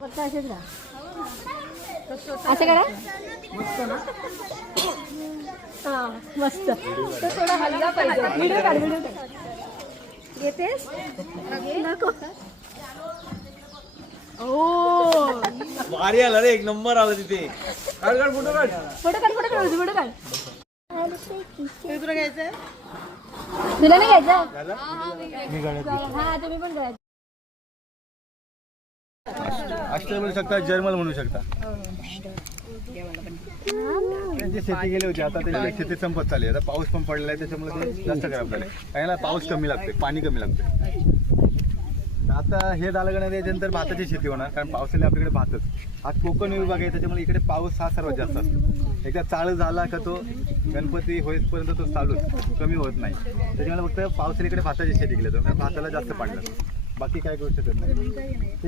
असं करा हा मस्त तो थोडा हलका पाहिजे. व्हिडिओ काढ येतेस नको. ओ भारी आला रे, एक नंबर आला तिथे. काढ काढ फोटो काढ फोटो काढ. तुला घ्यायचंय? तुला नाही घ्यायचं? मी हा तुम्ही पण घ्या. अष्टल म्हणू शकता, जर्मल म्हणू शकता. त्यांची शेती गेली होती, आता त्याची शेती संपत चालली. आता पाऊस पण पडलाय, त्याच्यामुळे ते जास्त खराब झाले. काहीला पाऊस कमी लागते, पाणी कमी लागते. आता हे झालं का नाही, त्याच्यानंतर भाताची शेती होणार, कारण पावसाने आपल्याकडे भातच. हा कोकण विभाग आहे, त्याच्यामुळे इकडे पाऊस हा सर्वात जास्त असतो. एकदा चालू झाला का तो गणपती होईपर्यंत तो चालूच, कमी होत नाही. त्याच्यामुळे फक्त पावसाने इकडे भाताची शेती केली जाते, भाताला जास्त पाणी लागतं. बाकी काय करू शकत नाही.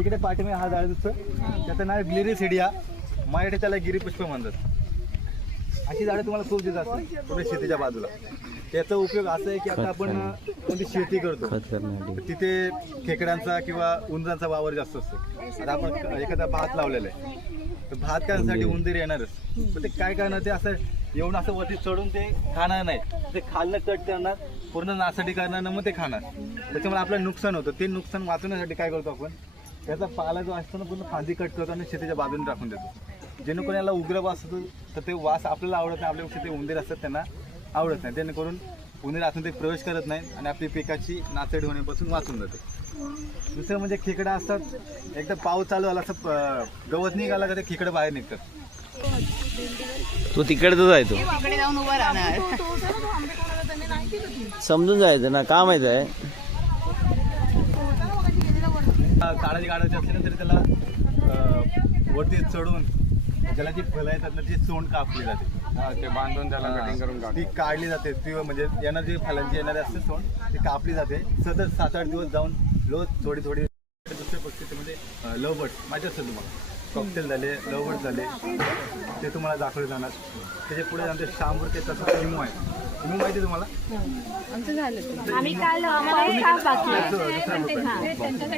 इकडे पाठीमागे हा झाड दिसतं, त्याचं नाव ग्लिरिसिडिया, मराठी त्याला गिरीपुष्प म्हणतात. अशी झाडं तुम्हाला खूप दिसत असतात पुढे शेतीच्या बाजूला. त्याचा उपयोग असा आहे की आता आपण कोणती शेती करतो तिथे खेकड्यांचा किंवा उंदरांचा वावर जास्त असतो. आता आपण एखादा भात लावलेला आहे, तर भात करण्यासाठी उंदीर येणारच. पण ते काय करणार, ते असं येऊन असं वरती चढून ते खाणार नाही, ते खालनं कट करणार, पूर्ण नासाठी करणार ना, मग ते खाणार. त्याच्यामुळे आपलं नुकसान होतं. ते नुकसान वाचवण्यासाठी काय करतो आपण, त्याचा पाला जो असतो ना पूर्ण फांदी कट करतो आणि शेतीच्या बाजूने टाकून देतो. जेणेकरून याला उग्र वास होतो, तर ते वास आपल्याला आवडत नाही. आपल्यापेक्षा ते उंदीर असतात त्यांना आवडत नाही, जेणेकरून उंदीर असून ते प्रवेश करत नाही आणि आपली पिकाची नाचडी होण्यापासून वाचून जाते. दुसरं म्हणजे खेकडा असतात. एकदा पाऊस चालू झाला, असं गवत निघाला का ते खेकडं बाहेर निघतात. तो तिकडे जायतो, तिकडे जाऊन उभा राहणार. समजून जायचं ना, का माहित आहे. काळाची काढायची असली ना तरी त्याला वरती चढून त्याला जी फळं येतात ना, ती सोंड कापली जाते. ते बांधून त्याला कटिंग करून ती काढली जाते. ती म्हणजे येणार जी फळांची येणारी असते सोंड, ती कापली जाते. सतत 7-8 दिवस जाऊन रोज थोडी दुसऱ्या पक्षीमध्ये लवबर्ड माहिती असतं तुम्हाला, कॉकटेल झाले, लवबर्ड झाले, ते तुम्हाला दाखवले जाणार. त्याच्या पुढे आमच्या शामवर ते तसं इमू आहे. इमू माहिती आहे तुम्हाला? आमचं झालं आम्ही काल आम्हाला एक काम बाकी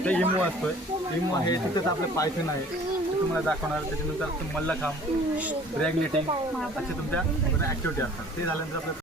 ते इमू असतोय. इमू आहे, तिथंच आपलं पायथन आहे, ते तुम्हाला दाखवणार. त्याच्यानंतर मल्लखांब, ब्रॅगनेटिंग असे तुमच्या ॲक्टिव्हिटी असतात. ते झाल्यानंतर आपलं